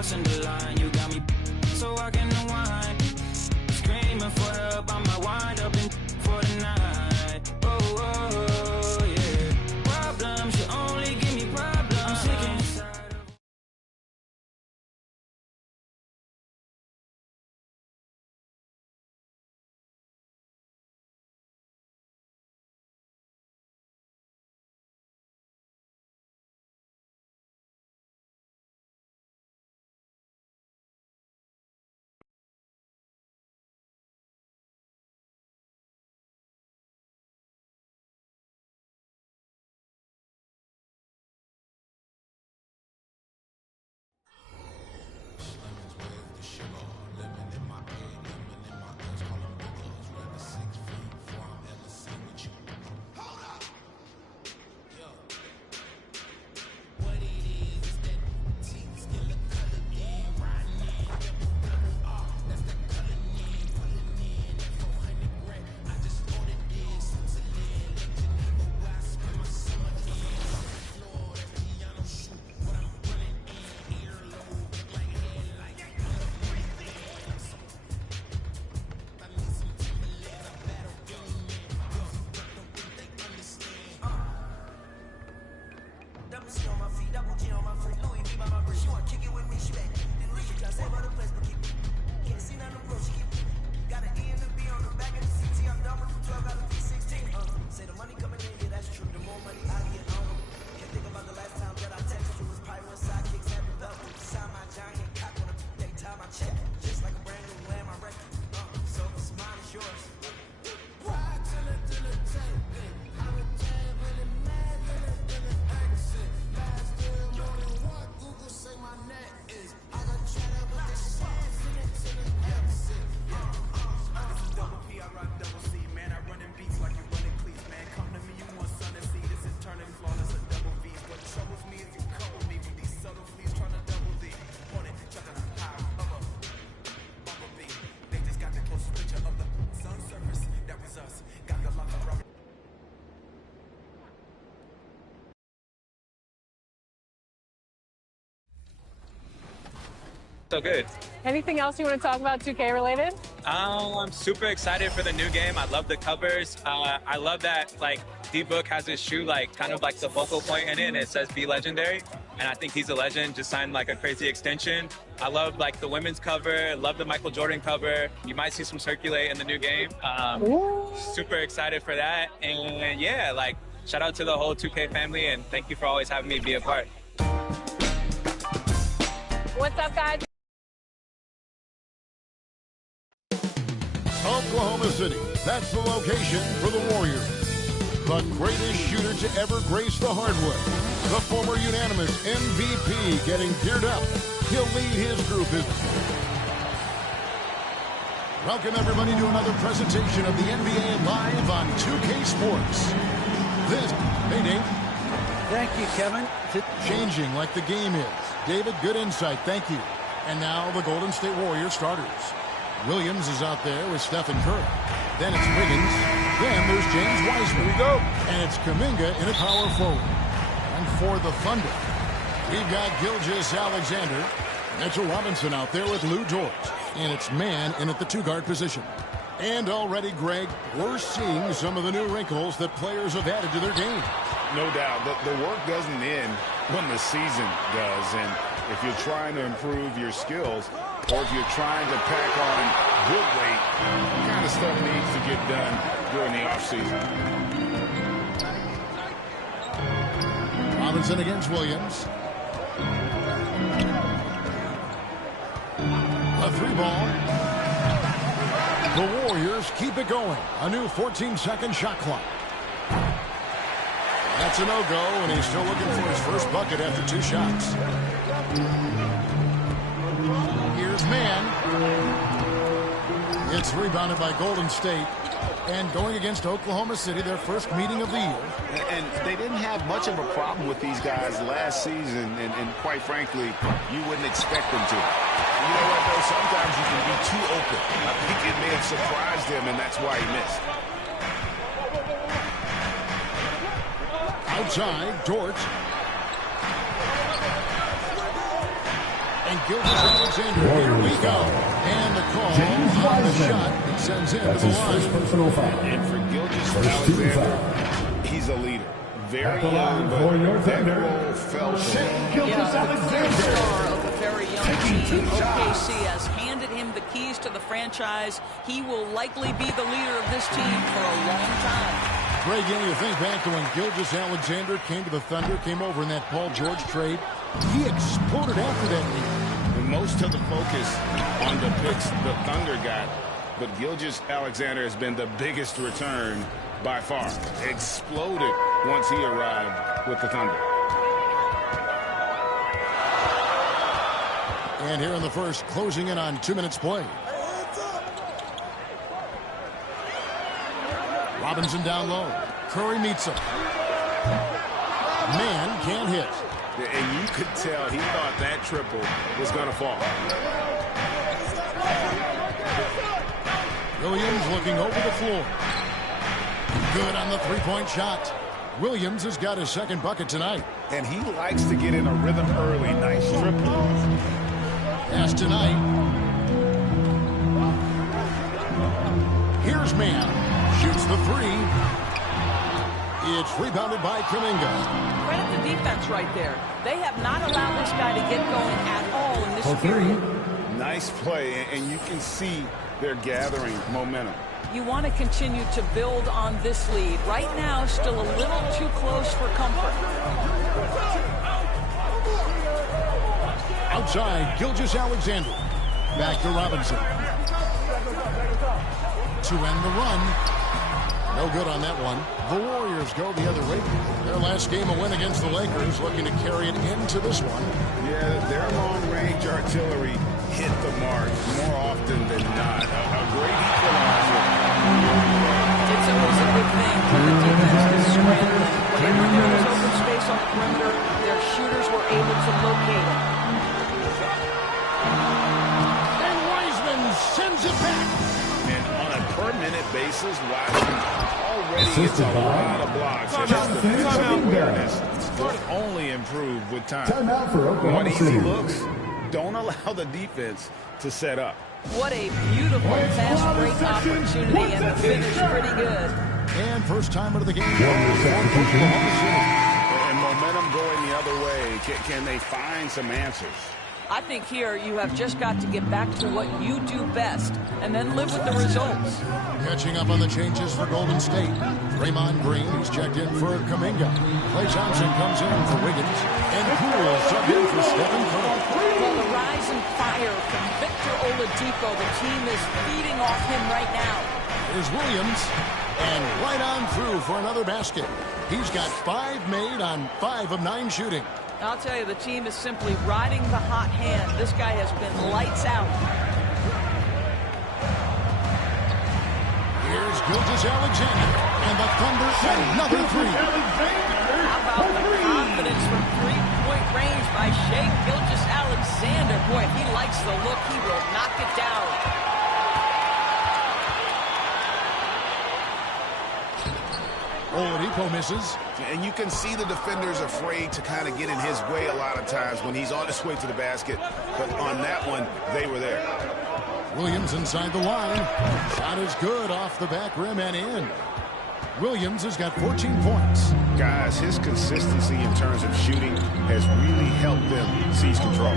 crossing the line. You got me so I can unwind. Screaming for help, I might wind up in for the night. Oh, yeah. Problems, you only give me problems. I'm sick inside of. So good. Anything else you want to talk about 2K related? I'm super excited for the new game. I love the covers. I love that like D-Book has his shoe like kind of like the focal point in it, and it says "Be Legendary." And I think he's a legend. Just signed like a crazy extension. I love like the women's cover. Love the Michael Jordan cover. You might see some circulate in the new game. Super excited for that. And yeah, like shout out to the whole 2K family, and thank you for always having me be a part. What's up, guys? Oklahoma City, that's the location for the Warriors. The greatest shooter to ever grace the hardwood. The former unanimous MVP getting geared up. He'll lead his group. Welcome everybody to another presentation of the NBA Live on 2K Sports. Hey Dave. Thank you, Kevin. Changing like the game is. David, good insight, thank you. And now the Golden State Warriors starters. Williams is out there with Stephen Curry. Then it's Wiggins. Then there's James Wiseman. Here we go. And it's Kuminga in a power forward. And for the Thunder, we've got Gilgeous-Alexander. Mitchell Robinson out there with Lou Dort. And it's Man in at the two-guard position. And already, Greg, we're seeing some of the new wrinkles that players have added to their game. No doubt. The work doesn't end when the season does. And if you're trying to improve your skills, or if you're trying to pack on good weight, what kind of stuff needs to get done during the offseason? Robinson against Williams. A three ball. The Warriors keep it going. A new 14-second shot clock. That's a no-go, and he's still looking for his first bucket after two shots. Here's Man. It's rebounded by Golden State. And going against Oklahoma City, their first meeting of the year. And they didn't have much of a problem with these guys last season, and quite frankly, you wouldn't expect them to. You know what, though? Sometimes you can be too open. I think it may have surprised him, and that's why he missed. Outside, Dort. And Gilgeous-Alexander, here we go. And the call on the shot that sends him to the line. And for Gilgeous-Alexander, he's a leader. Very young, but that role fell short. The star of a very young team. OKC has handed him the keys to the franchise. He will likely be the leader of this team for a long time. Greg, you think back to when Gilgeous-Alexander came to the Thunder, came over in that Paul George trade. He exploded after that league. Most of the focus on the picks the Thunder got, but Gilgeous-Alexander has been the biggest return by far. Exploded once he arrived with the Thunder. And here in the first, closing in on 2 minutes play. Robinson down low. Curry meets him. Man can't hit. And you could tell he thought that triple was going to fall. Williams looking over the floor. Good on the three-point shot. Williams has got his second bucket tonight. And he likes to get in a rhythm early. Nice triple. Pass tonight. Here's Man. Shoots the three. It's rebounded by Kuminga. Credit the defense right there. They have not allowed this guy to get going at all in this period. Nice play, and you can see they're gathering momentum. You want to continue to build on this lead. Right now, still a little too close for comfort. Outside, Gilgeous-Alexander. Back to Robinson. To end the run. No good on that one. The Warriors go the other way. Their last game, a win against the Lakers, looking to carry it into this one. Yeah, their long-range artillery hit the mark more often than not. A great equalizer. It's always a good thing for the defense to scramble. Whenever there was open space on the perimeter, their shooters were able to locate it. And Wiseman sends it back. And on a per-minute basis, Wiseman already gets a lot of blocks. And his defensive awareness will only improve with time. One easy looks, don't allow the defense to set up. What a beautiful fast break opportunity, and the finish pretty good. And first time out of the game. And momentum going the other way. Can they find some answers? I think here you have just got to get back to what you do best and then live with the results. Catching up on the changes for Golden State. Draymond Green is checked in for Kuminga. Klay Thompson comes in for Wiggins. And Poole subbed in for Stephen Curry. Well, the rise and fire from Victor Oladipo, the team is feeding off him right now. Here's Williams. And right on through for another basket. He's got 5 made on 5 of 9 shooting. I'll tell you, the team is simply riding the hot hand. This guy has been lights out. Here's Gilgeous-Alexander, and the Thunder another three. How about the confidence from three-point range by Shai Gilgeous-Alexander? Boy, if he likes the look, he will knock it down. Oladipo misses. And you can see the defenders afraid to kind of get in his way a lot of times when he's on his way to the basket. But on that one, they were there. Williams inside the line. Shot is good off the back rim and in. Williams has got 14 points. Guys, his consistency in terms of shooting has really helped them seize control.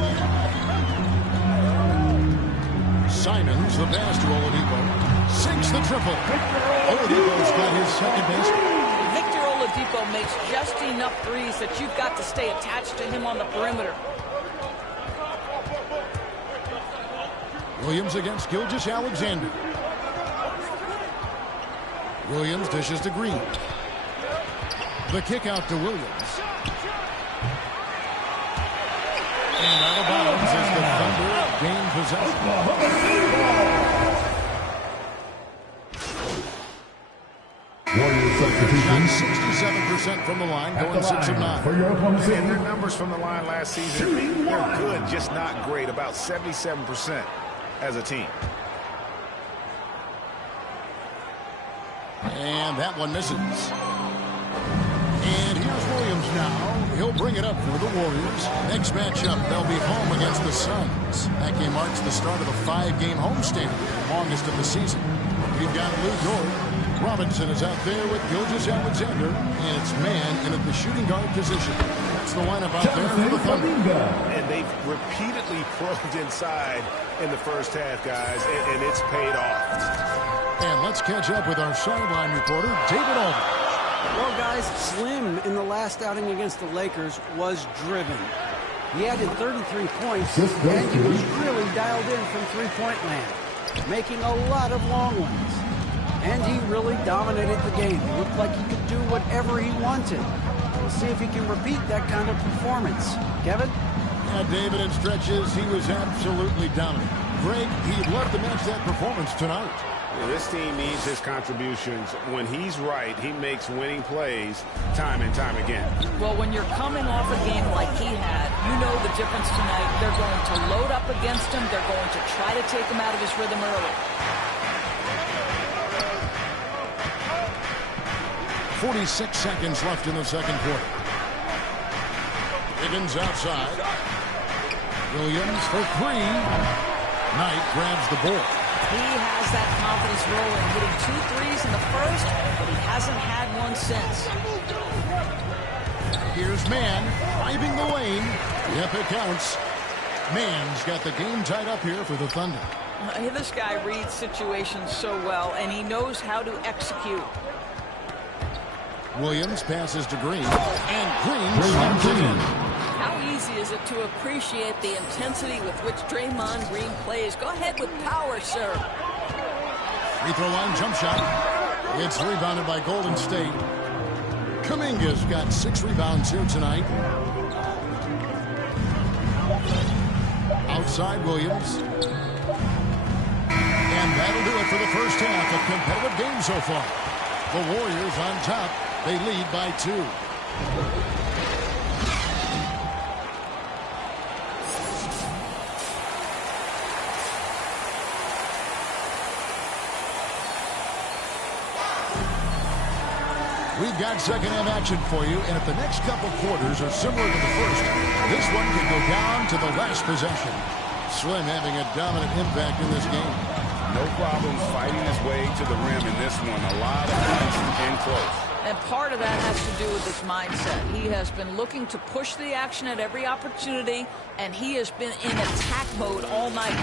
Simons, the pass to Oladipo. Sinks the triple. Oladipo's got his second basket. Victor Oladipo makes just enough threes that you've got to stay attached to him on the perimeter. Williams against Gilgeous-Alexander. Williams dishes to Green. The kick out to Williams. And out of bounds as the Thunder gain possession. Warriors substitution. 67% from the line, going 6 of 9. For your opponent's And their numbers from the line last season, they're good, just not great. About 77% as a team. And that one misses. And here's Williams now. He'll bring it up for the Warriors. Next matchup, they'll be home against the Suns. That game marks the start of a 5-game homestand, the longest of the season. We've got Lou Dort. Robinson is out there with Gilgeous-Alexander, and it's man in at the shooting guard position. That's the lineup out there for the Thunder. And they've repeatedly probed inside in the first half, guys, and it's paid off. And let's catch up with our sideline reporter, David Aldridge. Well, guys, Slim in the last outing against the Lakers was driven. He added 33 points, and he was really dialed in from three-point land, making a lot of long ones. And he really dominated the game. It looked like he could do whatever he wanted. We'll see if he can repeat that kind of performance. Kevin? Yeah, David, in stretches, he was absolutely dominant. Greg, he'd love to match that performance tonight. Yeah, this team needs his contributions. When he's right, he makes winning plays time and time again. Well, when you're coming off a game like he had, you know the difference tonight. They're going to load up against him. They're going to try to take him out of his rhythm early. 46 seconds left in the second quarter. Higgins outside. Williams for three. Knight grabs the board. He has that confidence rolling, hitting 2 threes in the first, but he hasn't had one since. Here's Mann driving the lane. Yep, it counts. Mann's got the game tied up here for the Thunder. This guy reads situations so well, and he knows how to execute. Williams passes to Green, and Green slams it in. How easy is it to appreciate the intensity with which Draymond Green plays? Go ahead with power, sir. Free throw line jump shot. It's rebounded by Golden State. Kuminga's got 6 rebounds here tonight. Outside Williams. And that'll do it for the first half. A competitive game so far. The Warriors on top. They lead by 2. We've got second half action for you, and if the next couple quarters are similar to the first, this one can go down to the last possession. Slim having a dominant impact in this game. No problem fighting his way to the rim in this one. A lot of points in close. And part of that has to do with his mindset. He has been looking to push the action at every opportunity, and he has been in attack mode all night.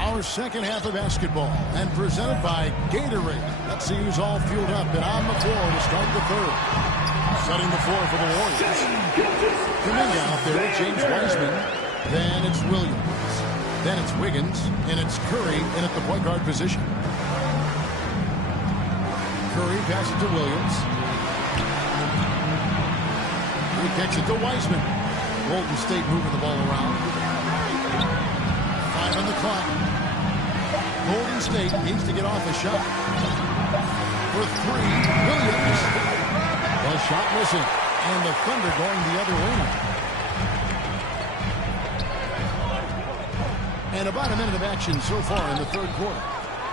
Our second half of basketball, and presented by Gatorade. Let's see who's all fueled up and on the floor to start the third. Setting the floor for the Warriors. Kuminga out there, James Wiseman. Then it's Williams. Then it's Wiggins, and it's Curry in at the point guard position. Curry passes to Williams. He kicks it to Wiseman. Golden State moving the ball around. 5 on the clock. Golden State needs to get off a shot. For 3, Williams. The shot missing. And the Thunder going the other way now. And about a minute of action so far in the third quarter.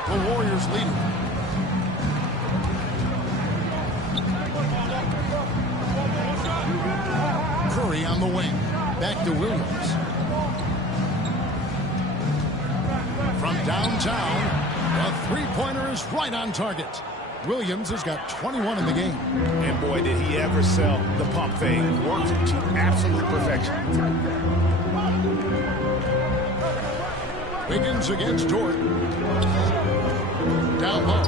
The Warriors leading. Curry on the wing. Back to Williams. From downtown, a three-pointer is right on target. Williams has got 21 in the game. And boy, did he ever sell the pump fake. Worked it to absolute perfection. Wiggins against Dort. Down low.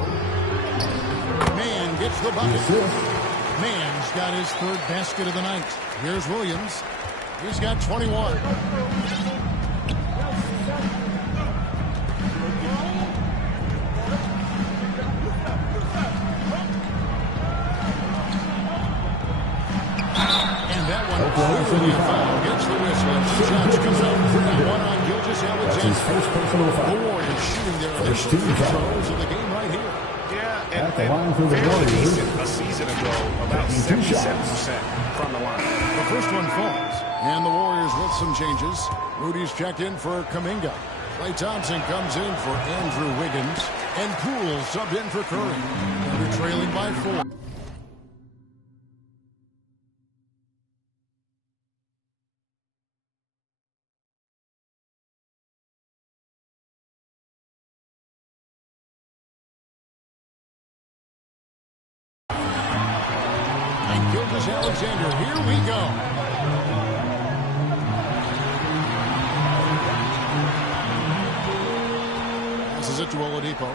Mann gets the bucket. Mann's got his third basket of the night. Here's Williams. He's got 21. And that one clearly a foul. Gets the whistle. And 2 shots come out. One on Gilgeous-Alexander. The Warriors shooting their initial free throws of the game right here. And fairly decent a season ago, about 77% from the line. The first one falls, and the Warriors with some changes. Rudy's checked in for Kuminga. Klay Thompson comes in for Andrew Wiggins, and Poole subbed in for Curry. They're trailing by 4. Gilgeous-Alexander. Here we go. Passes it to Oladipo.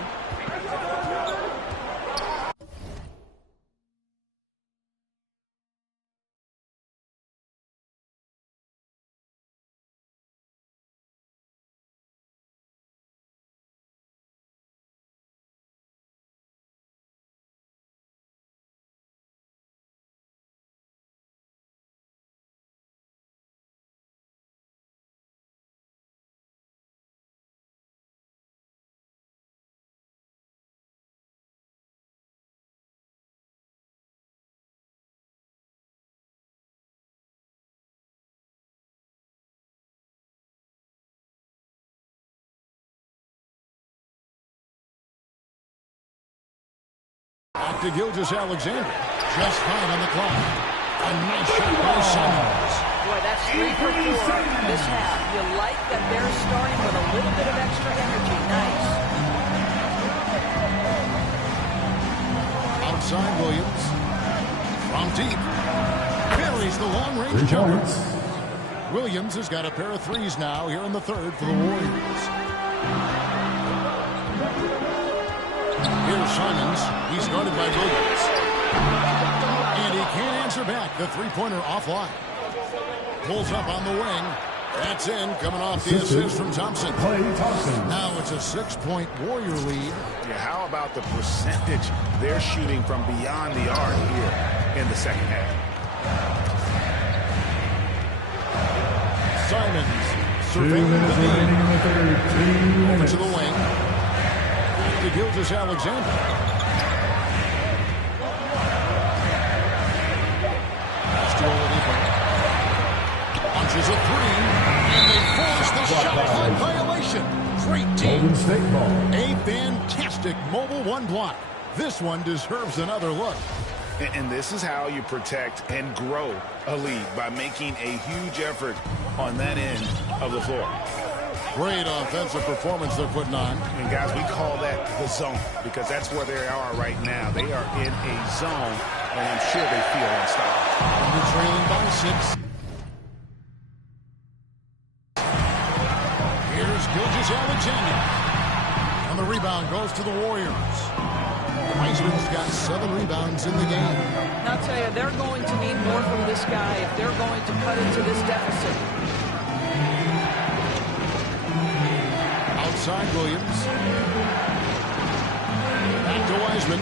Back to Gilgeous-Alexander. Just fine on the clock. A nice shot by Simons. Boy, that's 3 for 4 this half. You like that they're starting with a little bit of extra energy. Nice. Outside Williams. From deep. Carries the long-range jumper. Williams has got a pair of threes now here in the third for the Warriors. Here's Simons. He's guarded by Williams. And he can't answer back. The three-pointer offline. Pulls up on the wing. That's in. Coming off the assist from Thompson. Now it's a 6-point Warrior lead. Yeah, how about the percentage they're shooting from beyond the arc here in the second half? Simons surveying the lead. Over to the wing. To Gilgeous-Alexander. Pass to Oladipo. Punches a three. And they force the shot clock violation. Great team. A fantastic mobile one block. This one deserves another look. And this is how you protect and grow a lead, by making a huge effort on that end of the floor. Great offensive performance they're putting on. And guys, we call that the zone, because that's where they are right now. They are in a zone, and I'm sure they feel unstoppable. And they're trailing by 6. Here's Gilgeous-Alexander. And the rebound goes to the Warriors. Wiseman's got 7 rebounds in the game. I'll tell you, they're going to need more from this guy if they're going to cut into this deficit. Outside Williams. Back to Wiseman.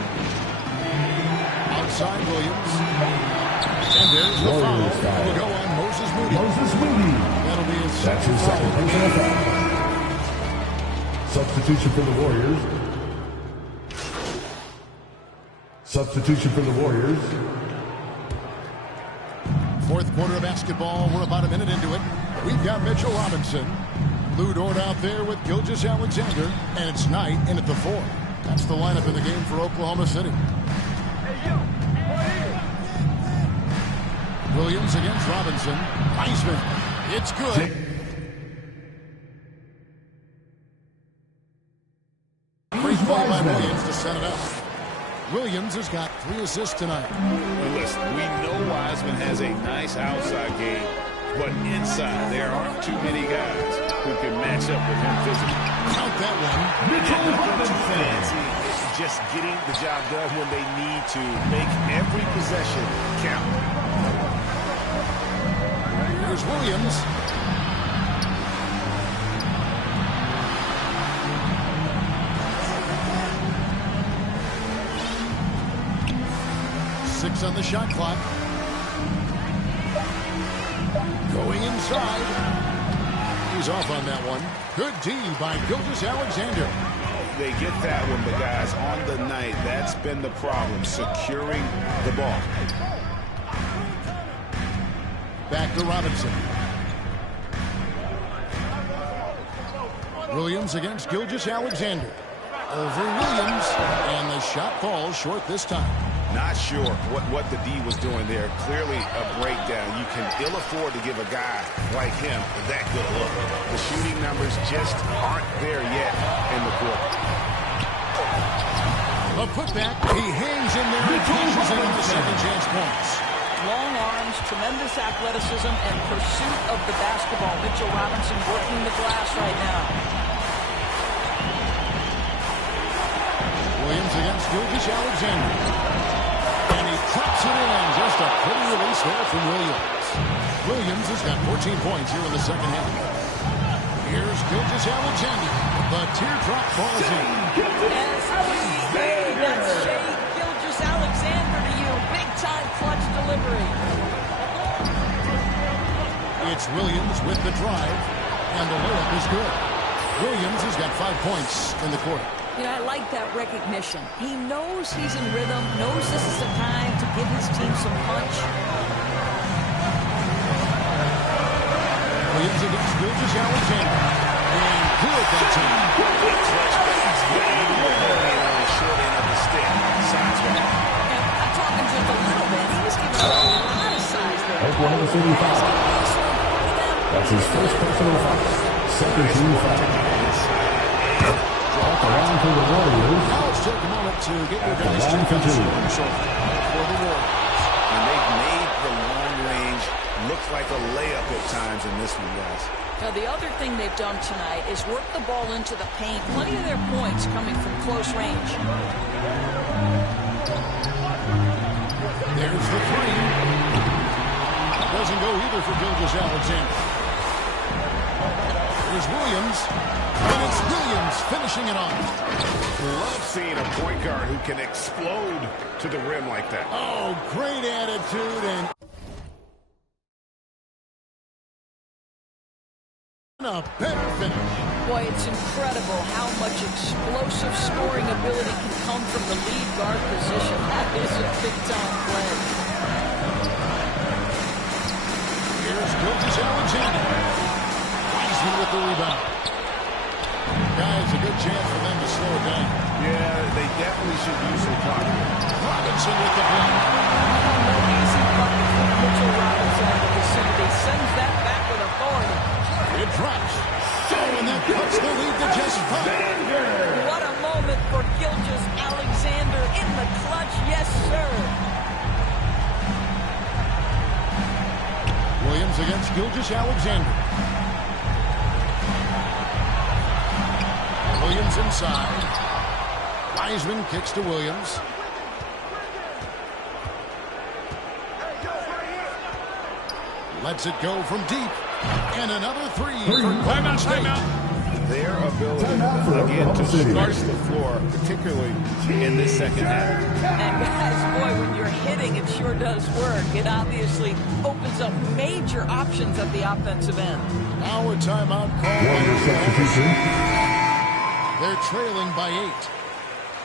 Outside Williams. And there's the foul. It will go on Moses Moody. That'll be his second foul. Substitution for the Warriors. Substitution for the Warriors. Fourth quarter of basketball. We're about a minute into it. We've got Mitchell Robinson. Lou Dort out there with Gilgeous-Alexander. And it's Knight in at the 4. That's the lineup in the game for Oklahoma City. Williams against Robinson. Wiseman. It's good. Great play by Williams to set it up. Williams has got 3 assists tonight. Well, listen, we know Wiseman has a nice outside game, but inside there aren't too many guys who can match up with him physically. Count that one. Mitchell Robinson. It's just getting the job done when they need to. Make every possession count. Here's Williams. Six on the shot clock. Going inside. He's off on that one. Good D by Gilgeous-Alexander. They get that one, but guys, on the night, that's been the problem, securing the ball. Back to Robinson. Williams against Gilgeous-Alexander. Over Williams, and the shot falls short this time. Not sure what the D was doing there. Clearly a breakdown. You can ill afford to give a guy like him that good look. The shooting numbers just aren't there yet in the quarter. A putback. He hangs in there and cashes in the second chance points. long arms, tremendous athleticism, and pursuit of the basketball. Mitchell Robinson working the glass right now. Williams against Gilgeous-Alexander. And he drops it in. Just a pretty release there from Williams. Williams has got 14 points here in the second half. Here's Gilgeous-Alexander. The teardrop falls in. That's Shai Gilgeous-Alexander to you. Big-time clutch delivery. It's Williams with the drive, and the layup is good. Williams has got 5 points in the quarter. You know, I like that recognition. He knows he's in rhythm, knows this is the time to give his team some punch. Williams against Gilgeous-Alexander. And good that time. Short end of the stick. Sideway. I'm talking just a little bit. He was giving a lot of size there. Oklahoma City foul. That's his first personal foul. Second team foul. At the line for the Warriors. Now let's take a moment to get your guys to the shoulder for the Warriors. And they've made the long range look like a layup at times in this one, guys. Now, the other thing they've done tonight is work the ball into the paint. Plenty of their points coming from close range. There's the three. That doesn't go either for Gilgeous-Alexander. Here's Williams. And it's Williams finishing it off. Love seeing a point guard who can explode to the rim like that. Oh, great attitude and a better finish. Boy, it's incredible how much explosive scoring ability can come from the lead guard position. That is a big-time play. Here's Gilgeous-Alexander. Wiseman with the rebound. Guys, a good chance for them to slow it down. Yeah, they definitely should use some clock. Robinson with the block. No easy bucket for Mitchell Robinson in the vicinity. Sends that back with authority. It drops. Oh, and that cuts the lead to just 5. What a moment for Gilgeous-Alexander in the clutch. Yes, sir. Williams against Gilgeous-Alexander. Williams inside. Wiseman kicks to Williams. Lets it go from deep. And another three for Golden State. Their ability, again, to start the floor, particularly in this second half. And guys, boy, when you're hitting, it sure does work. It obviously opens up major options at the offensive end. Now a timeout call. Warriors substitution. They're trailing by 8.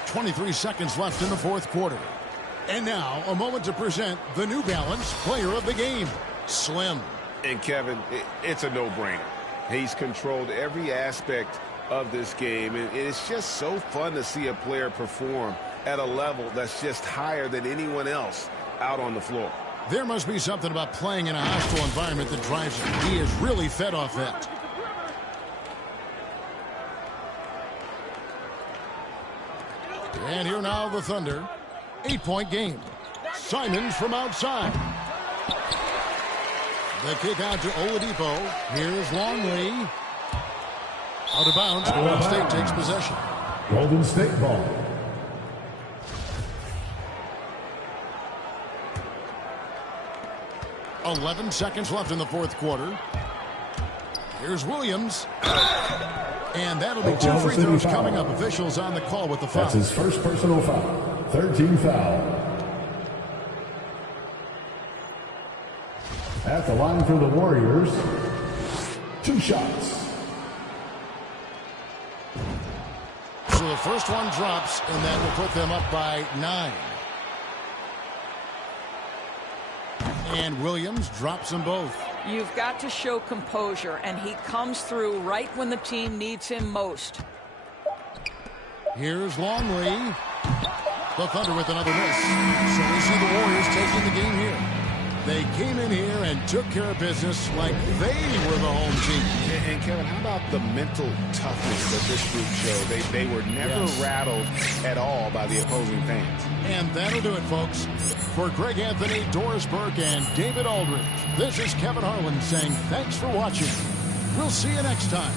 23 seconds left in the fourth quarter. And now a moment to present the New Balance Player of the Game, Slim. And Kevin, it's a no-brainer. He's controlled every aspect of this game, and it's just so fun to see a player perform at a level that's just higher than anyone else out on the floor. There must be something about playing in a hostile environment that drives him. He is really fed off that. And here now the Thunder. 8-point game. Simons from outside. The kick out to Oladipo. Here's Longley. Out of bounds. Golden State takes possession. Golden State ball. .11 seconds left in the fourth quarter. Here's Williams. And that'll be 2 free throws coming up. Officials on the call with the foul. That's his first personal foul. 13 foul. At the line for the Warriors, 2 shots. So the first one drops, and that will put them up by 9. And Williams drops them both. You've got to show composure, and he comes through right when the team needs him most. Here's Longley. The Thunder with another miss. So we see the Warriors taking the game here. They came in here and and took care of business like they were the home team. And Kevin, how about the mental toughness that this group showed? They were never rattled at all by the opposing fans. And that'll do it, folks. For Greg Anthony, Doris Burke, and David Aldridge, this is Kevin Harlan saying thanks for watching. We'll see you next time.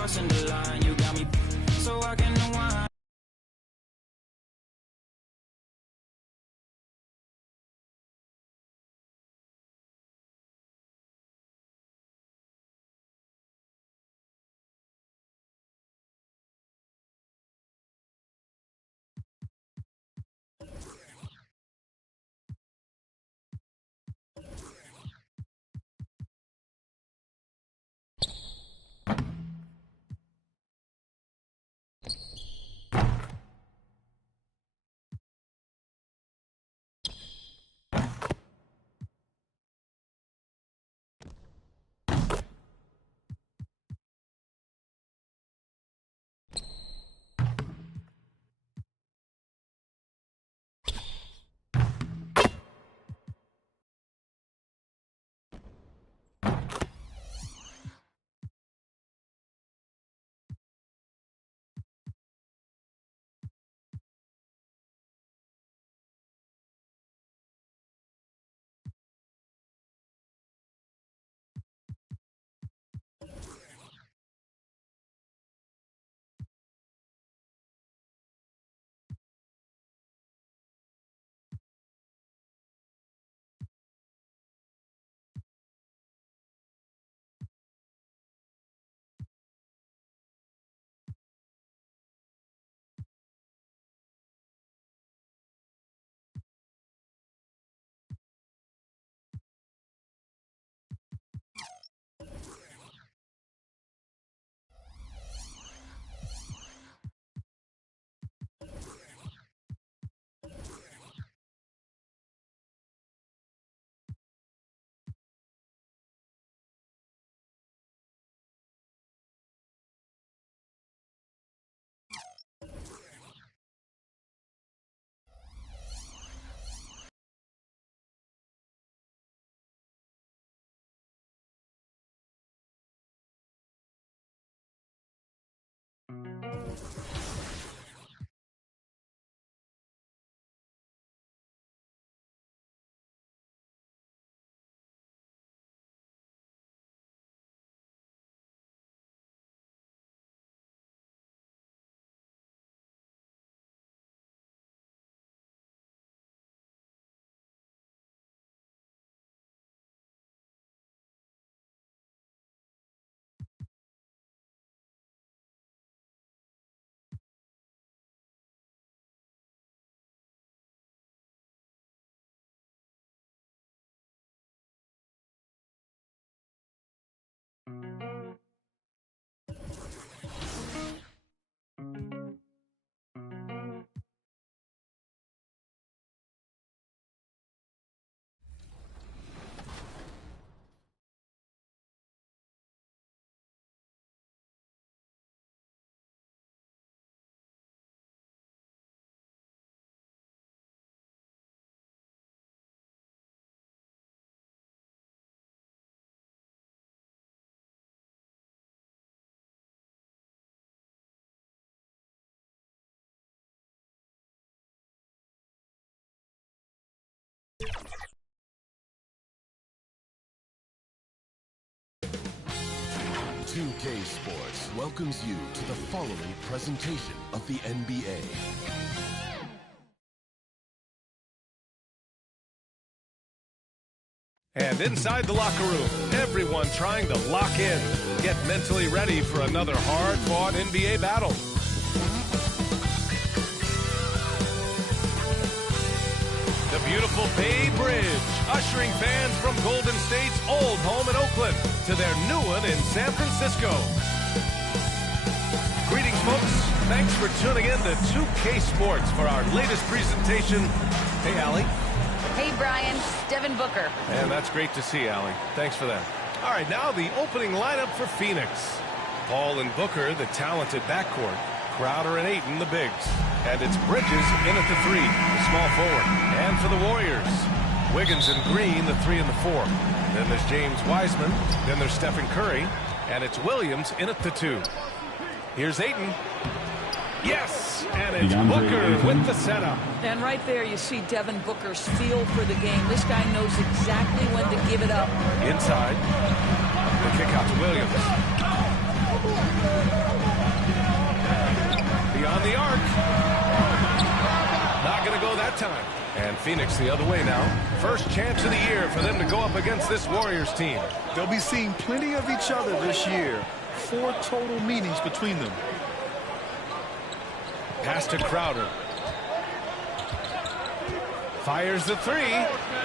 Crossing the line, you got me so I can unwind. K Sports welcomes you to the following presentation of the NBA. And inside the locker room, everyone trying to lock in, get mentally ready for another hard-fought NBA battle. The beautiful Bay Bridge, ushering fans from Golden State's old home in Oakland to their new one in San Francisco. Greetings, folks. Thanks for tuning in to 2K Sports for our latest presentation. Hey, Allie. Hey, Brian. Devin Booker. And that's great to see, Allie. Thanks for that. All right, now the opening lineup for Phoenix. Paul and Booker, the talented backcourt. Crowder and Ayton, the bigs. And it's Bridges in at the 3, the small forward. And for the Warriors, Wiggins and Green, the 3 and the 4. Then there's James Wiseman. Then there's Stephen Curry. And it's Williams in at the 2. Here's Ayton. Yes! And it's Booker with the setup. And right there you see Devin Booker's feel for the game. This guy knows exactly when to give it up. Inside. The kick out to Williams. Beyond the arc. Not going to go that time. And Phoenix the other way now. First chance of the year for them to go up against this Warriors team. They'll be seeing plenty of each other this year. 4 total meetings between them. Pass to Crowder. Fires the 3.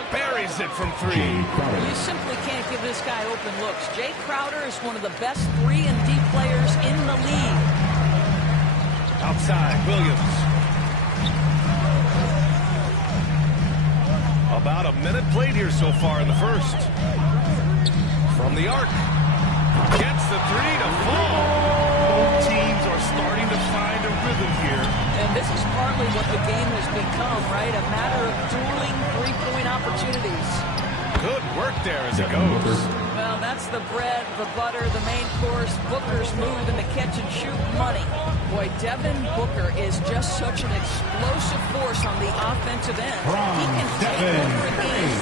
Buries it from 3. You simply can't give this guy open looks. Jay Crowder is one of the best 3-and-D players in the league. Outside, Williams. About a minute played here so far in the first. From the arc. Gets the 3 to fall. Both teams are starting to find a rhythm here. And this is partly what the game has become, right? A matter of dueling three-point opportunities. Good work there as it goes. Well, that's the bread, the butter, the main course, Booker's move, and the catch-and-shoot money. Boy, Devin Booker is just such an explosive force on the offensive end. He can take over a game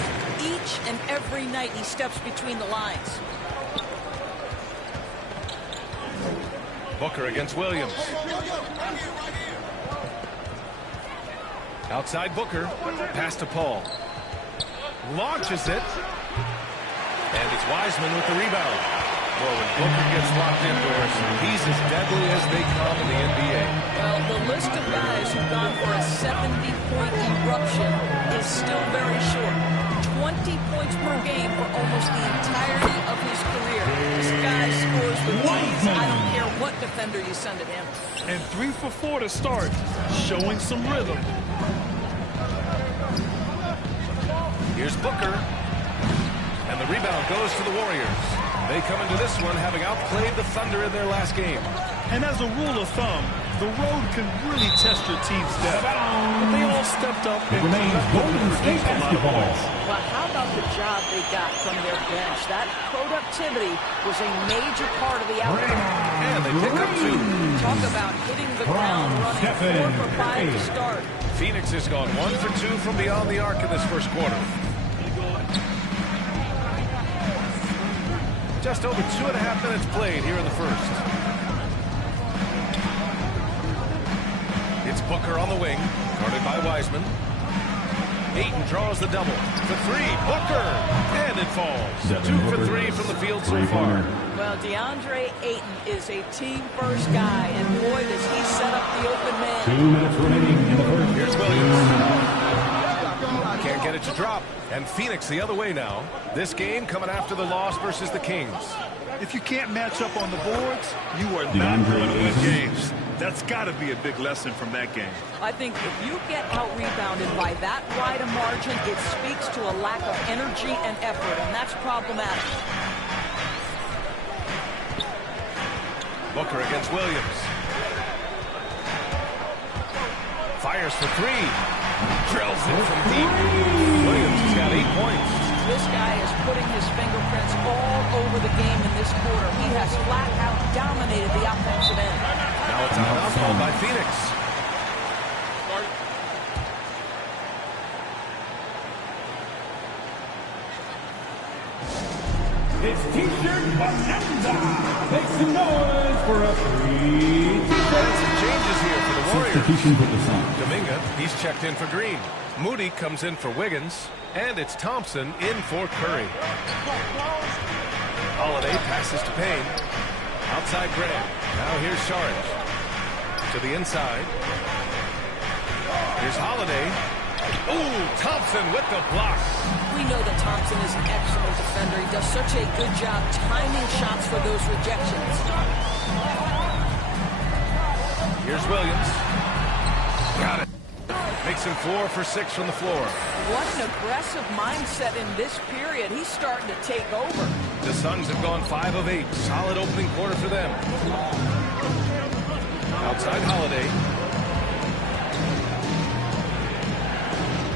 each and every night he steps between the lines. Booker against Williams. Outside Booker. Pass to Paul. Launches it. And it's Wiseman with the rebound. Boy, when Booker gets locked indoors, he's as deadly as they come in the NBA. Well, the list of guys who've gone for a 70-point eruption is still very short. 20 points per game for almost the entirety of his career. This guy scores with ease. I don't care what defender you send at him. And 3 for 4 to start, showing some rhythm. Here's Booker. And the rebound goes to the Warriors. They come into this one having outplayed the Thunder in their last game. And as a rule of thumb, the road can really test your team's depth. But they all stepped up and Golden State basketball. Well, how about the job they got from their bench? That productivity was a major part of the outcome. And they pick up 2. Talk about hitting the ground running. 4 for 5 to start. Phoenix has gone 1 for 2 from beyond the arc in this first quarter. Just over 2.5 minutes played here in the first. It's Booker on the wing, guarded by Wiseman. Ayton draws the double. The 3, Booker, and it falls. 2 for 3 from the field so far. Well, DeAndre Ayton is a team-first guy, and boy, does he set up the open man. 2 minutes remaining in the first. Here's Williams. Can't get it to drop. And Phoenix the other way now. This game coming after the loss versus the Kings. If you can't match up on the boards, you are not going to win games. That's got to be a big lesson from that game. I think if you get out-rebounded by that wide a margin, it speaks to a lack of energy and effort, and that's problematic. Booker against Williams. Fires for 3. Drills it from deep. Williams has got 8 points. This guy is putting his fingerprints all over the game in this quarter. He has flat out dominated the offensive end. Now it's out called by Phoenix. It's T-shirt Bonanza. Make some noise for a free T-shirt. Some changes here for the Warriors. Substitution for the Suns. Dominga, he's checked in for Green. Moody comes in for Wiggins. And it's Thompson in for Curry. Holiday passes to Payne. Outside Graham. Now here's Saric. To the inside. Here's Holiday. Ooh, Thompson with the block. We know that Thompson is an excellent defender. He does such a good job timing shots for those rejections. Here's Williams. Got it. Makes him 4 for 6 from the floor. What an aggressive mindset in this period. He's starting to take over. The Suns have gone 5 of 8. Solid opening quarter for them. Outside Holiday.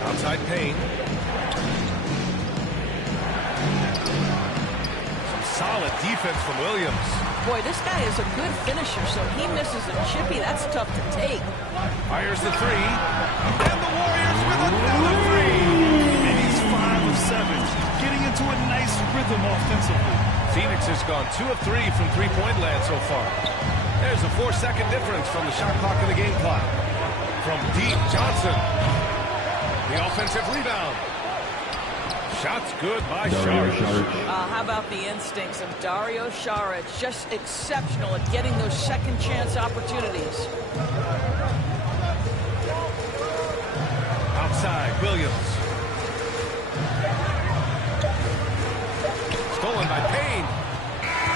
Outside Payne. Some solid defense from Williams. Boy, this guy is a good finisher, so he misses a chippy. That's tough to take. Fires the 3. And the Warriors with another 3. And he's 5 of 7. Getting into a nice rhythm offensively. Phoenix has gone 2 of 3 from three-point land so far. There's a 4-second difference from the shot clock and the game clock. From deep, Johnson. The offensive rebound. Shots good by Saric. How about the instincts of Dario Saric? Just exceptional at getting those second chance opportunities. Outside, Williams. Stolen by Payne.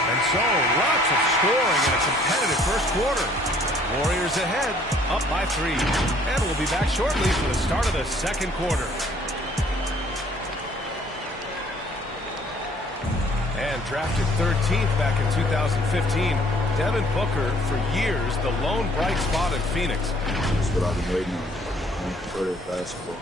And so, lots of scoring in a competitive first quarter. Warriors ahead, up by 3. And we'll be back shortly for the start of the second quarter. And drafted 13th back in 2015, Devin Booker, for years, the lone bright spot in Phoenix. That's what I've been waiting on. For basketball.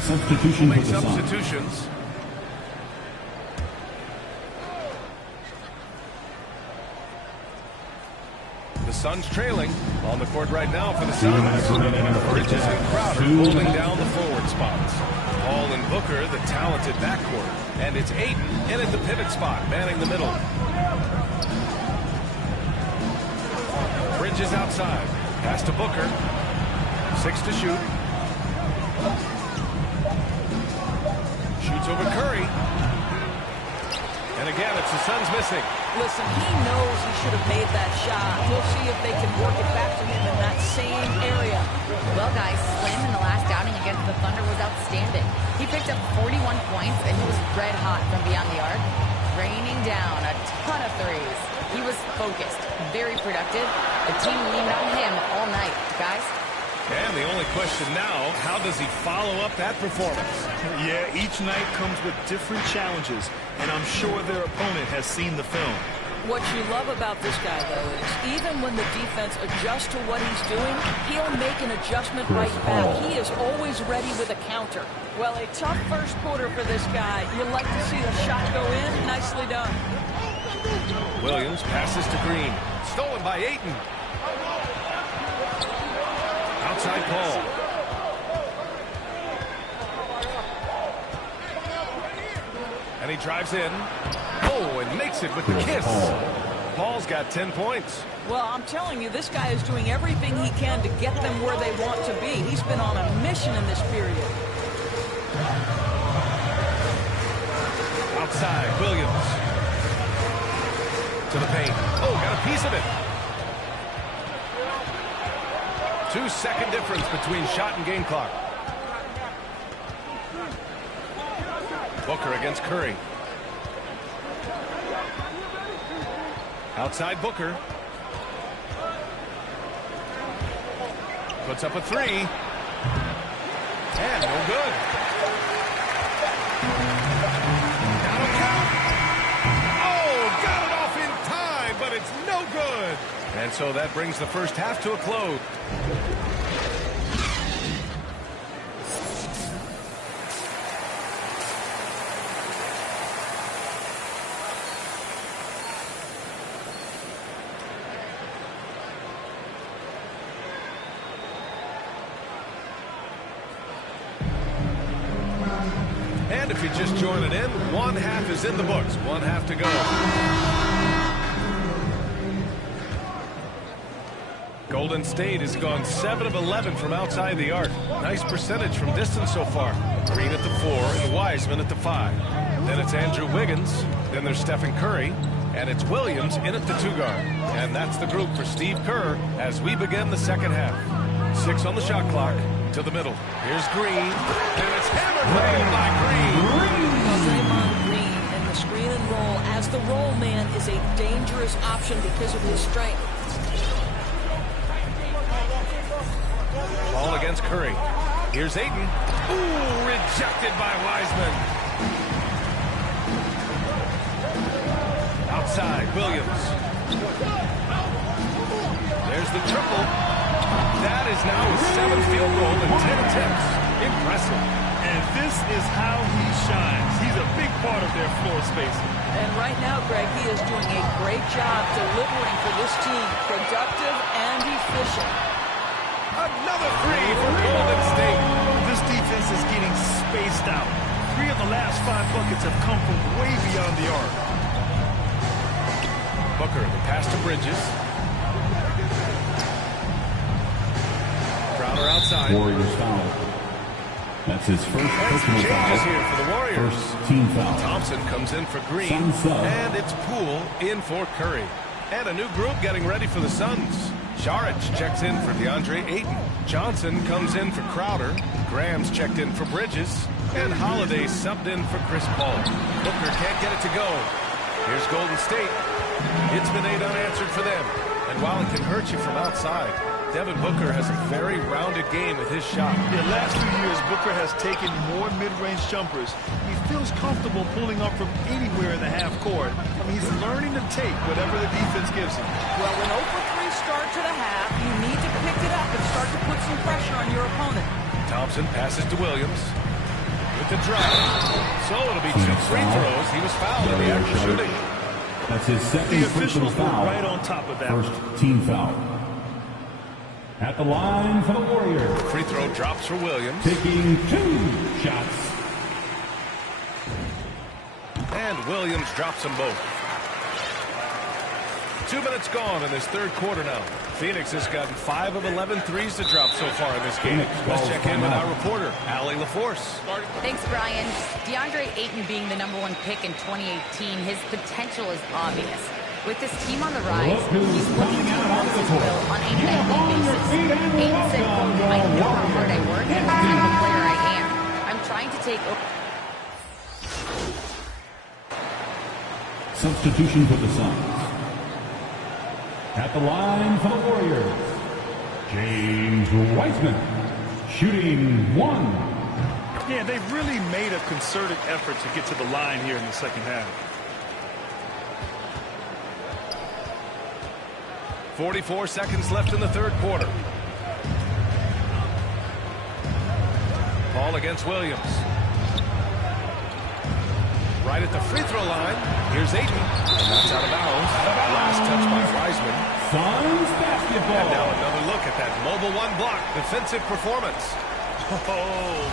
Substitution for the Suns. Substitutions. The Suns trailing on the court right now for the Suns. Bridges and Crowder holding down the forward spots. Paul and Booker, the talented backcourt. And it's Ayton in at the pivot spot, manning the middle. Bridges outside. Pass to Booker. 6 to shoot. Shoots over Curry. And again, it's the Suns missing. Listen, he knows he should have made that shot. We'll see if they can work it back to him in that same area. Well, guys, Slim in the last outing against the Thunder was outstanding. He picked up 41 points, and he was red hot from beyond the arc, raining down a ton of threes. He was focused, very productive. The team leaned on him all night, guys. And the only question now, how does he follow up that performance? Yeah, each night comes with different challenges, and I'm sure their opponent has seen the film. What you love about this guy, though, is even when the defense adjusts to what he's doing, he'll make an adjustment right back. He is always ready with a counter. Well, a tough first quarter for this guy. You'll like to see the shot go in. Nicely done. Williams passes to Green. Stolen by Ayton. Outside Paul. And he drives in. Oh, and makes it with the kiss. Paul's got 10 points. Well, I'm telling you, this guy is doing everything he can to get them where they want to be. He's been on a mission in this period. Outside, Williams. To the paint. Oh, got a piece of it. 2-second difference between shot and game clock. Booker against Curry. Outside Booker. Puts up a 3. And no good. That'll count. Oh, got it off in time, but it's no good. And so that brings the first half to a close. And if you just join it in, one half is in the books. One half to go. Golden State has gone 7 of 11 from outside the arc. Nice percentage from distance so far. Green at the 4 and Wiseman at the 5. Then it's Andrew Wiggins. Then there's Stephen Curry. And it's Williams in at the 2 guard. And that's the group for Steve Kerr as we begin the second half. 6 on the shot clock to the middle. Here's Green. And it's hammered home by Green. Draymond Green in the screen and roll as the roll man is a dangerous option because of his strength. Ball against Curry. Here's Ayton. Ooh, rejected by Wiseman. Outside, Williams. There's the triple. That is now his 7th field goal in 10 attempts. Impressive. And this is how he shines. He's a big part of their floor spacing. And right now, Greg, he is doing a great job delivering for this team. Productive and efficient. Another 3 for Golden State. This defense is getting spaced out. 3 of the last 5 buckets have come from way beyond the arc. Booker, the pass to Bridges. Crowder outside. Warriors foul. That's his first personal foul. Here for the Warriors. First team foul. Thompson comes in for Green. And it's Poole in for Curry. And a new group getting ready for the Suns. Saric checks in for DeAndre Ayton. Johnson comes in for Crowder. Graham's checked in for Bridges. And Holiday subbed in for Chris Paul. Booker can't get it to go. Here's Golden State. It's been 8 unanswered for them. And while it can hurt you from outside, Devin Booker has a very rounded game with his shot. The last 2 years, Booker has taken more mid-range jumpers. He feels comfortable pulling up from anywhere in the half court. I mean, he's learning to take whatever the defense gives him. Well, when 0 for 3 start to the half, you need to pick it up and start to put some pressure on your opponent. Thompson passes to Williams with the drive. So it'll be 2 free throws. He was fouled in the act of shooting. That's his second personal foul. Right on top of that. First team foul. At the line for the Warriors. Free throw drops for Williams. Taking 2 shots. And Williams drops them both. 2 minutes gone in this third quarter now. Phoenix has gotten 5 of 11 threes to drop so far in this game. Let's check in with our reporter, Allie LaForce. Thanks, Brian. DeAndre Ayton being the #1 pick in 2018, his potential is obvious. With this team on the rise, he's looking to impose his will on a nightly basis. Ayton said, quote, "I know how hard I work and what kind of a player I am. I'm trying to take over." Substitution for the Suns. At the line for the Warriors, James Wiseman, shooting 1. Yeah, they've really made a concerted effort to get to the line here in the second half. 44 seconds left in the third quarter. Ball against Williams. Right at the free throw line. Here's Ayton. And that's out of bounds. Last touch by Wiseman. Suns basketball. And now another look at that mobile 1 block defensive performance. Oh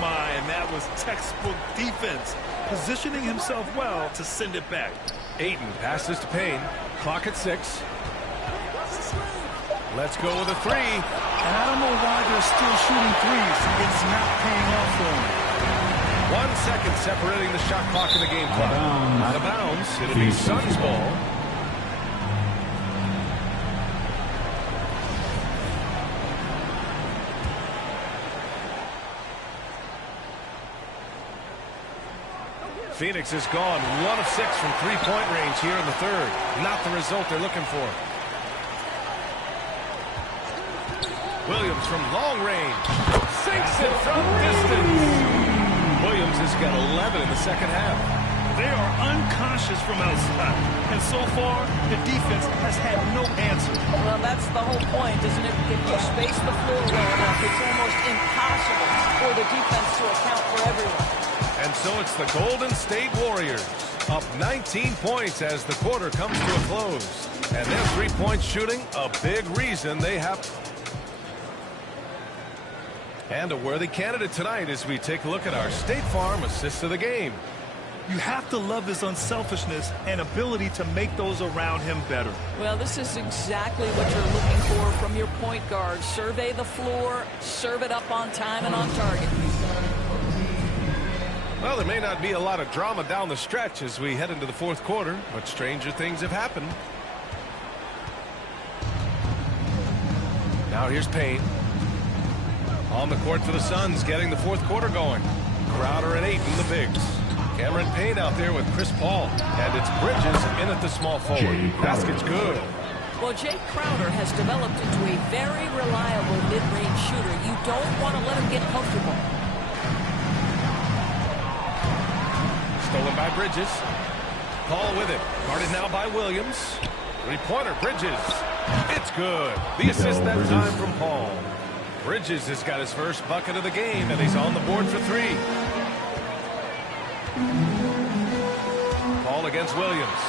my, and that was textbook defense. Positioning himself well to send it back. Ayton passes to Payne. Clock at 6. Let's go with a 3. And I don't know why they're still shooting threes. It's not paying off for them. 1 second separating the shot clock and the game clock. Out of bounds. It'll be Suns ball. Phoenix has gone 1 of 6 from three-point range here in the third. Not the result they're looking for. Williams from long range. Sinks it from distance. Williams has got 11 in the second half. They are unconscious from outside. And so far, the defense has had no answer. Well, that's the whole point, isn't it? If you space the floor well enough, it's almost impossible for the defense to account for everyone. And so it's the Golden State Warriors up 19 points as the quarter comes to a close. And their three-point shooting, a big reason they have. And a worthy candidate tonight as we take a look at our State Farm assist of the game. You have to love his unselfishness and ability to make those around him better. Well, this is exactly what you're looking for from your point guard. Survey the floor, serve it up on time and on target. Well, there may not be a lot of drama down the stretch as we head into the fourth quarter, but stranger things have happened. Now here's Payne. On the court for the Suns, getting the fourth quarter going. Crowder and Ayton, the bigs. Cameron Payne out there with Chris Paul. And it's Bridges in at the small forward. Basket's good. Well, Jay Crowder has developed into a very reliable mid-range shooter. You don't want to let him get comfortable. Stolen by Bridges. Paul with it. Guarded now by Williams. Three-pointer, Bridges. It's good. The assist that time from Paul. Bridges has got his first bucket of the game, and he's on the board for three. Paul against Williams.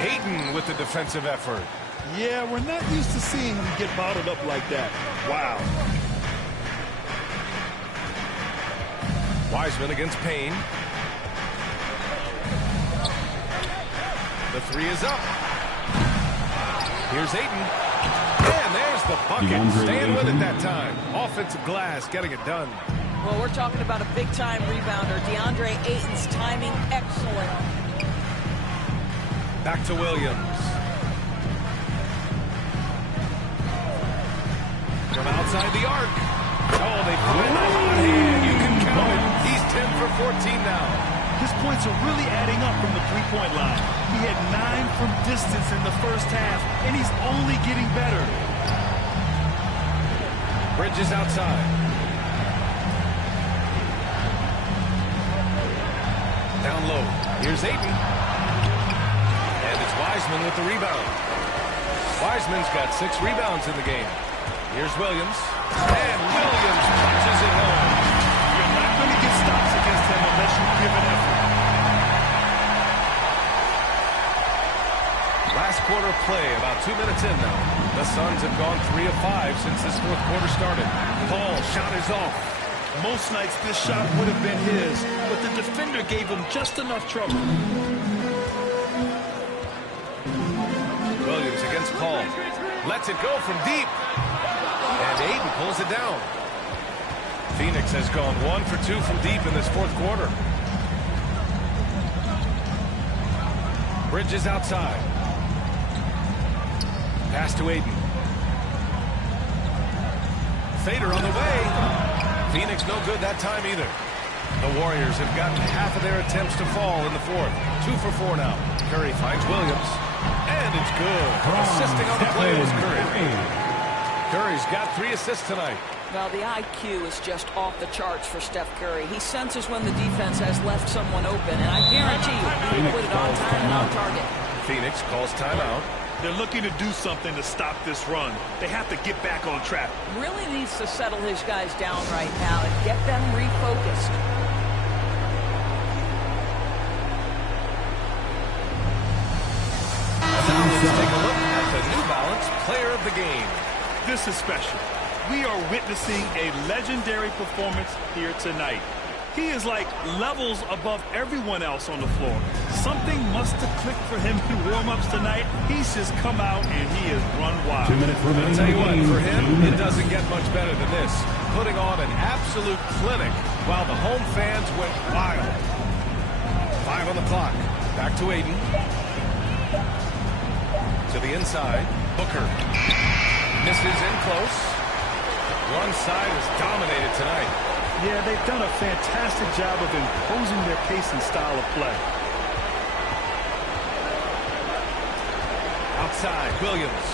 Ayton with the defensive effort. Yeah, we're not used to seeing him get bottled up like that. Wow. Wiseman against Payne. The three is up. Here's Ayton. And there's the bucket. Staying with it that time. Offensive glass, getting it done. Well, we're talking about a big-time rebounder. DeAndre Ayton's timing, excellent. Back to Williams. From outside the arc. Oh, they put it in the hot hand. You can count it. He's 10 for 14 now. His points are really adding up from the three-point line. He had 9 from distance in the first half, and he's only getting better. Bridges outside. Down low. Here's Ayton. And it's Wiseman with the rebound. Wiseman's got 6 rebounds in the game. Here's Williams. And Williams punches it home. You're not going to get stops against him unless you give an effort. Last quarter of play, about 2 minutes in now. The Suns have gone 3 of 5 since this fourth quarter started. Paul shot is off. Most nights this shot would have been his, but the defender gave him just enough trouble. Williams against Paul. Lets it go from deep. And Ayton pulls it down. Phoenix has gone 1 for 2 from deep in this fourth quarter. Bridges outside. Pass to Ayton. Fader on the way. Phoenix no good that time either. The Warriors have gotten half of their attempts to fall in the fourth. 2 for 4 now. Curry finds Williams. And it's good. Assisting on the play was Curry. Curry's got 3 assists tonight. Well, the IQ is just off the charts for Steph Curry. He senses when the defense has left someone open, and I guarantee you he will put it on time and on target. Phoenix calls timeout. They're looking to do something to stop this run. They have to get back on track. Really needs to settle his guys down right now and get them refocused. Now let's take a look at the New Balance Player of the Game. This is special. We are witnessing a legendary performance here tonight. He is like levels above everyone else on the floor. Something must have clicked for him in warm-ups tonight. He's just come out and he has run wild. 2 minutes remaining. I'll tell you what, for him, it doesn't get much better than this. Putting on an absolute clinic while the home fans went wild. 5 on the clock. Back to Ayton. To the inside. Booker. Misses in close. One side is dominated tonight. Yeah, they've done a fantastic job of imposing their pace and style of play. Outside, Williams.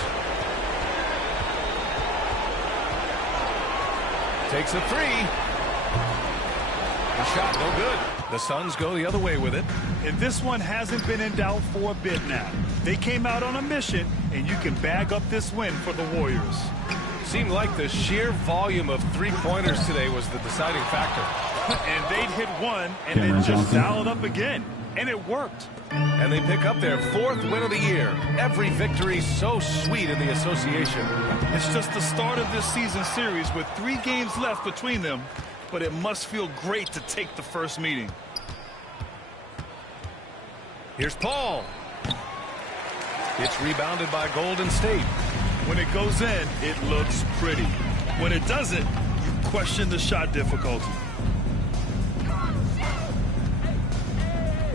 Takes a 3. The shot no good. The Suns go the other way with it. And this one hasn't been in doubt for a bit now. They came out on a mission, and you can bag up this win for the Warriors. Seemed like the sheer volume of three-pointers today was the deciding factor. And they'd hit one and then just dial it up again. And it worked. And they pick up their 4th win of the year. Every victory so sweet in the association. It's just the start of this season series with 3 games left between them. But it must feel great to take the first meeting. Here's Paul. It's rebounded by Golden State. When it goes in, it looks pretty. When it doesn't, you question the shot difficulty.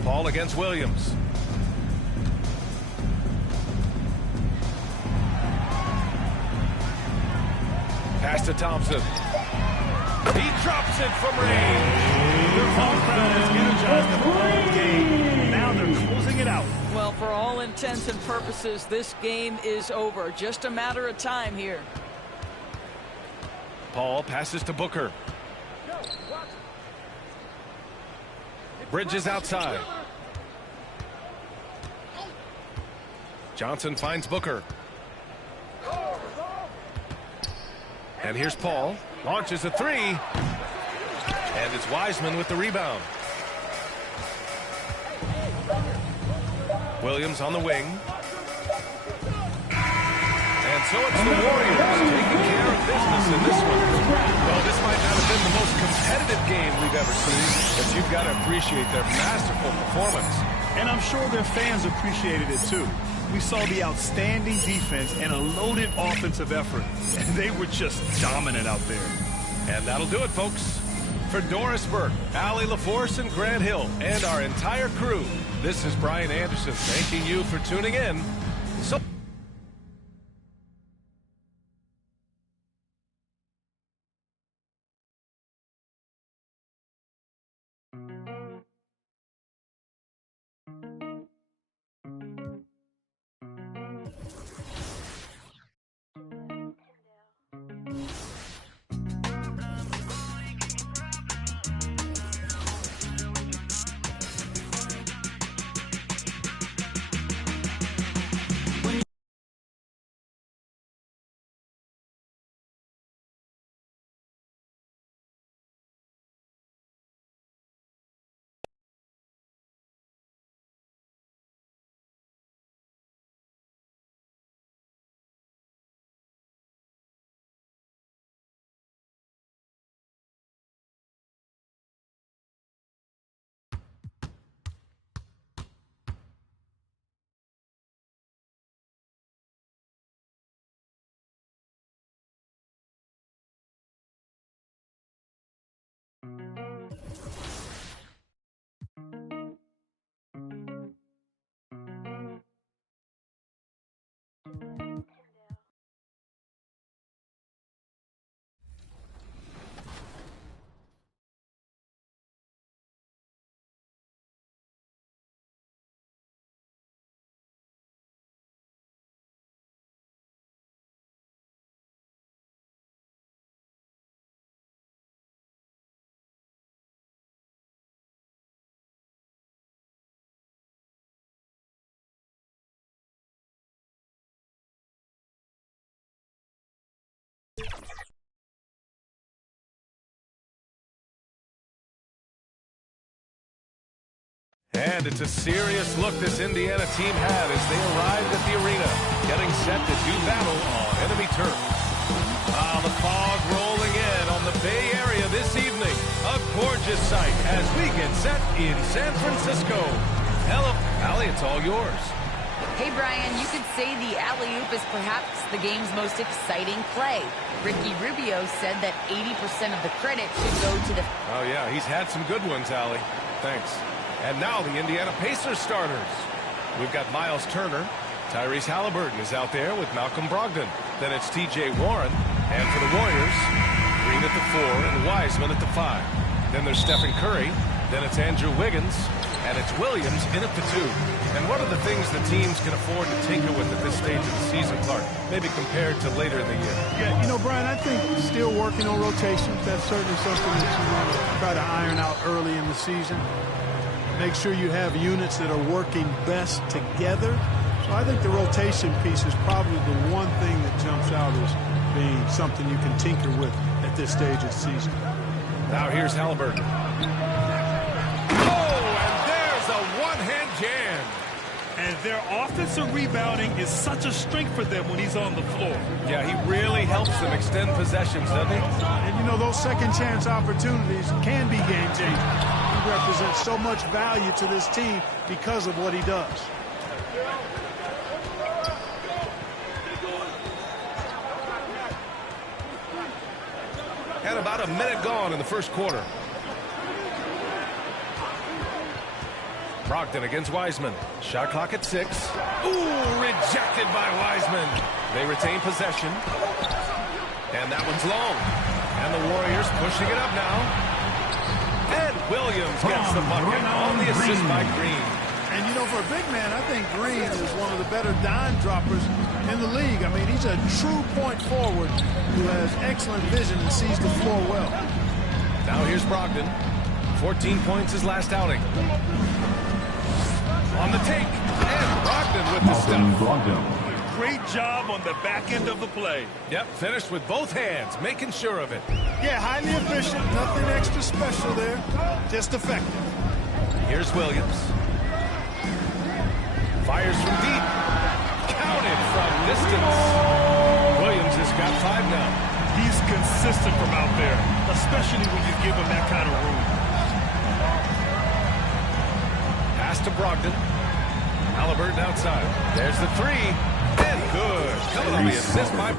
Paul against Williams. Pass to Thompson. He drops it from range. Their home crowd has energized them all game. Now they're closing it out. Well, for all intents and purposes, this game is over. Just a matter of time here. Paul passes to Booker. Bridges outside. Johnson finds Booker. And here's Paul. Launches a three. And it's Wiseman with the rebound. Williams on the wing. And so it's the Warriors taking care of business in this one. Well, this might not have been the most competitive game we've ever seen, but you've got to appreciate their masterful performance. And I'm sure their fans appreciated it too. We saw the outstanding defense and a loaded offensive effort. And they were just dominant out there. And that'll do it, folks. For Doris Burke, Allie LaForce, and Grant Hill, and our entire crew, this is Brian Anderson thanking you for tuning in. So and it's a serious look this Indiana team had as they arrived at the arena, getting set to do battle on enemy turf. The fog rolling in on the Bay Area this evening. A gorgeous sight as we get set in San Francisco. Hello, Allie, it's all yours. Hey, Brian, you could say the alley-oop is perhaps the game's most exciting play. Ricky Rubio said that 80% of the credit should go to the... Oh, yeah, he's had some good ones, Allie. Thanks. And now the Indiana Pacers starters. We've got Miles Turner. Tyrese Halliburton is out there with Malcolm Brogdon. Then it's T.J. Warren. And for the Warriors, Green at the 4 and Wiseman at the 5. Then there's Stephen Curry. Then it's Andrew Wiggins. And it's Williams in at the 2. And what are the things the teams can afford to tinker with at this stage of the season, Clark? Maybe compared to later in the year. Yeah, you know, Brian, I think still working on rotations. That's certainly something that you want to try to iron out early in the season. Make sure you have units that are working best together. So I think the rotation piece is probably the one thing that jumps out as being something you can tinker with at this stage of the season. Now here's Halliburton. Jam. And their offensive rebounding is such a strength for them when he's on the floor. Yeah, he really helps them extend possessions, doesn't he? And, you know, those second chance opportunities can be game changing. represents so much value to this team because of what he does. And about a minute gone in the first quarter. Brogdon against Wiseman. Shot clock at 6. Ooh, rejected by Wiseman. They retain possession. And that one's long. And the Warriors pushing it up now. And Williams gets the bucket on the assist by Green. And, you know, for a big man, I think Green is one of the better dime droppers in the league. I mean, he's a true point forward who has excellent vision and sees the floor well. Now here's Brogdon. 14 points his last outing. On the take. And Brogdon with the stuff. Great job on the back end of the play. Yep, finished with both hands, making sure of it. Yeah, highly efficient. Nothing extra special there. Just effective. Here's Williams. Fires from deep. Counted from distance. Williams has got 5 now. He's consistent from out there, especially when you give him that kind of room. Pass to Brogdon. Halliburton outside. There's the 3. And good. Coming on the assist by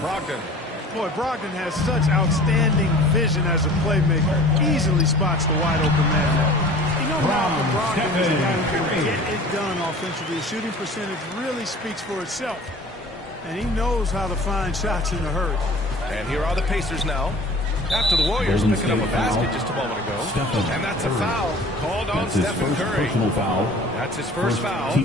Brogdon. Boy, Brogdon has such outstanding vision as a playmaker. Easily spots the wide open man. You know, Malcolm Brogdon is a guy who can get it done offensively. The shooting percentage really speaks for itself. And he knows how to find shots in a hurry. And here are the Pacers now. After the Warriors picking up a basket just a moment ago. And that's a foul called on Stephen Curry. That's his first foul.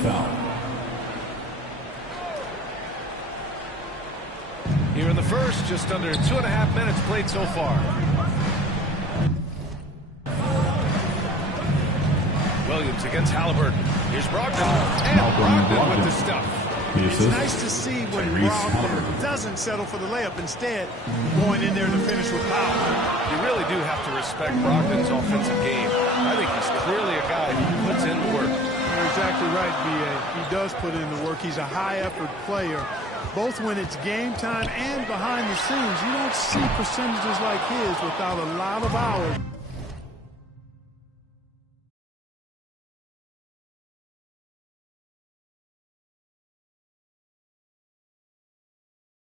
Foul. Here in the first, just under 2.5 minutes played so far. Williams against Halliburton. Here's Brogdon. And Brogdon with the stuff. It's nice to see when Brogdon doesn't settle for the layup, instead going in there to finish with power. You really do have to respect Brogdon's offensive game. I think he's clearly a guy who puts in the work. You're exactly right, B.A. He does put in the work. He's a high-effort player, both when it's game time and behind the scenes. You don't see percentages like his without a lot of hours.